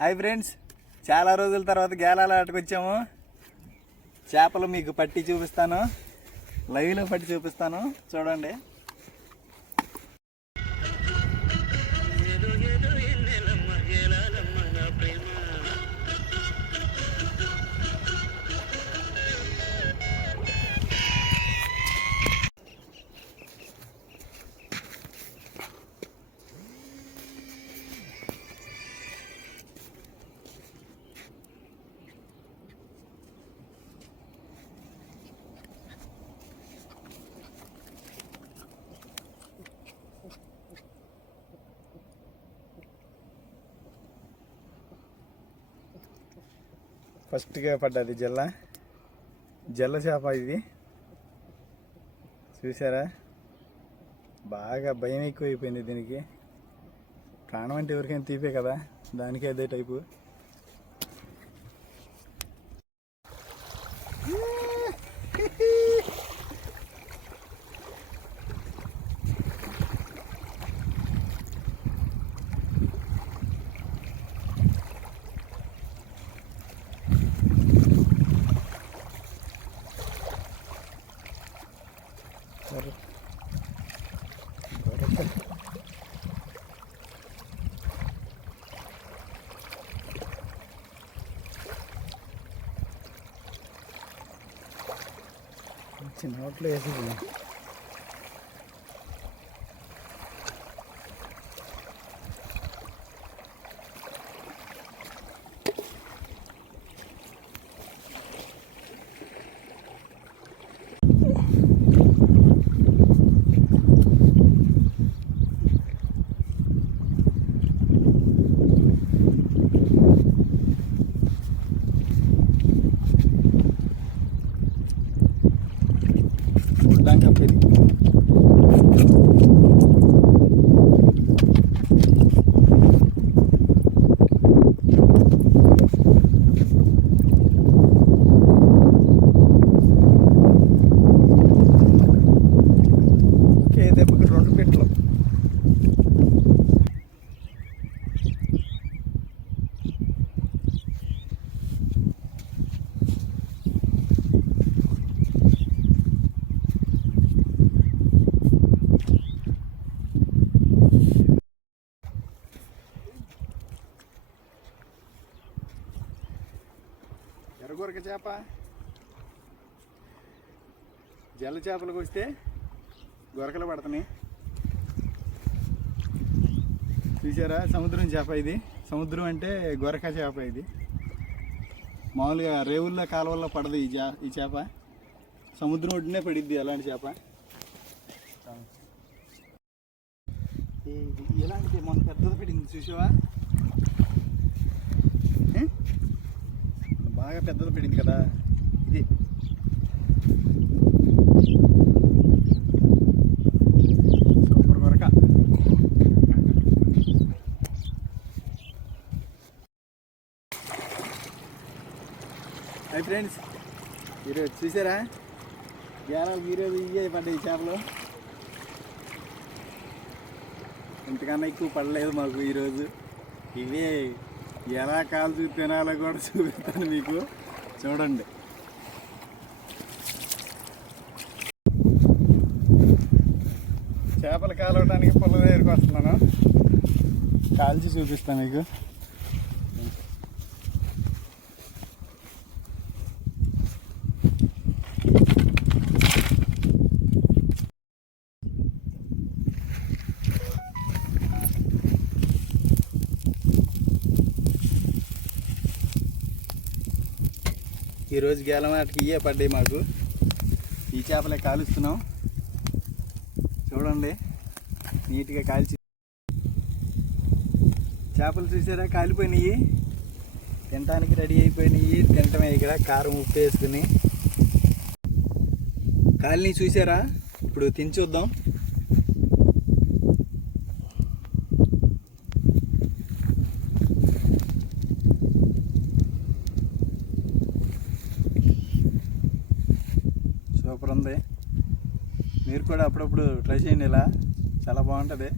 Hi friends, చాలా రోజుల తర్వాత గేలాల ఆటకు వచ్చాము. చేపలు మీకు పట్టి చూపిస్తాను, లైవ్లో పట్టి చూపిస్తాను, చూడండి. ఫస్ట్గా పడ్డది జల్ల చేప. ఇది చూసారా, బాగా భయం ఎక్కువైపోయింది దీనికి. ప్రాణం అంటే ఎవరికైనా తీపే కదా, దానికి అదే టైపు. నోట్లో వేసి దెబ్బకి 2 పెట్టలు. ఎర్రగొరక చేప, జల్ల చేపలకు వస్తే గొరకలు పడుతున్నాయి. చూసారా, సముద్రం చేప ఇది. సముద్రం అంటే గొరక చేప. ఇది మామూలుగా రేవుల్లో కాలువల్లో పడదు ఈ చేప. సముద్రం ఒడ్డునే పడిద్ది అలాంటి చేప. ఇలాంటి మొన్న పెద్దది పడింది, చూసావా? బాగా పెద్దది పడింది కదా ఇది. సూపర్ గొరక. హాయ్ ఫ్రెండ్స్, ఈరోజు చూసారా, గేలాలు ఈరోజు ఇవే పడ్డాయి చేపలు. ఇంతకన్నా ఎక్కువ పడలేదు మాకు ఈరోజు. ఇవే ఎలా కాల్చి తినాలో కూడా చూపిస్తాను మీకు, చూడండి. చేపలు కాలవడానికి పొల దగ్గరికి వస్తున్నాను, కాల్చి చూపిస్తాను మీకు. ఈరోజు గేలమాటకి ఇవే పడ్డాయి మాకు. ఈ చేపలే కాలుస్తున్నాం, చూడండి. నీట్గా కాల్చి చేపలు చూసారా, కాలిపోయినాయి. తినడానికి రెడీ అయిపోయినాయి. తినటమే ఇక్కడ కారం ఉప్పు వేసుకుని. కాలిని చూసారా, ఇప్పుడు తిని చూద్దాం. సూపర్ ఉంది. మీరు కూడా అప్పుడప్పుడు ట్రై చేయండి, ఇలా చాలా బాగుంటుంది.